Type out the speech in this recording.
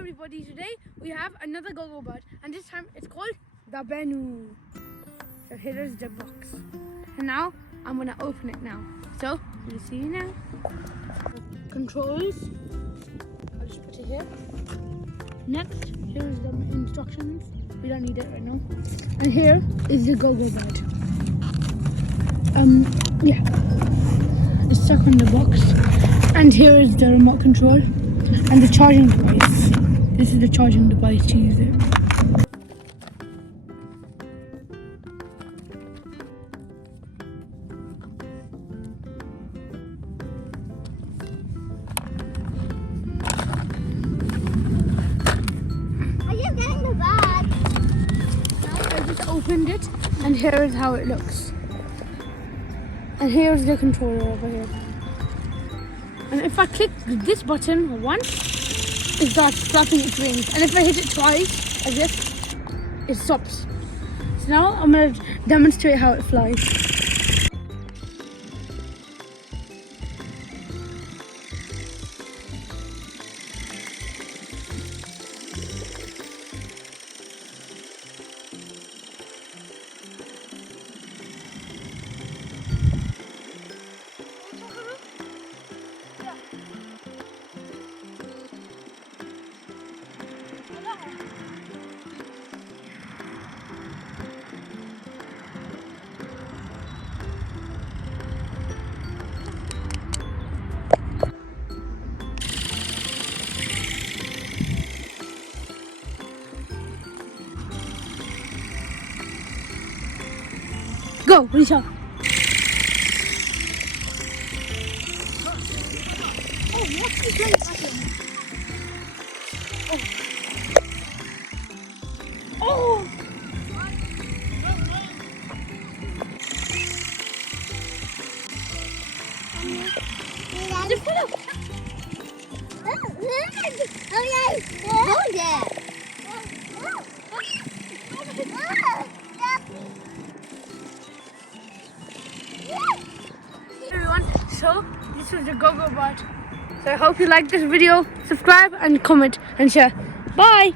everybody, today we have another Gogobird and this time it's called the Bennu. So here is the box and now I'm going to open it now. So you'll see now. Controls, I'll just put it here. Next, here is the instructions. We don't need it right now. And here is the Gogobird. Yeah, it's stuck on the box. And here is the remote control and the charging device. This is the charging device to use it. Are you getting the bag? Now I just opened it and here is how it looks. And here's the controller over here. And if I click this button once, it starts flapping its wings. And if I hit it twice, as if, it stops. So now I'm going to demonstrate how it flies. Go, Risha. Oh, what's the play button? Oh! Just pull up. Oh, yeah. Hold it. Everyone, so this was the Gogobird. So I hope you liked this video. Subscribe and comment and share. Bye!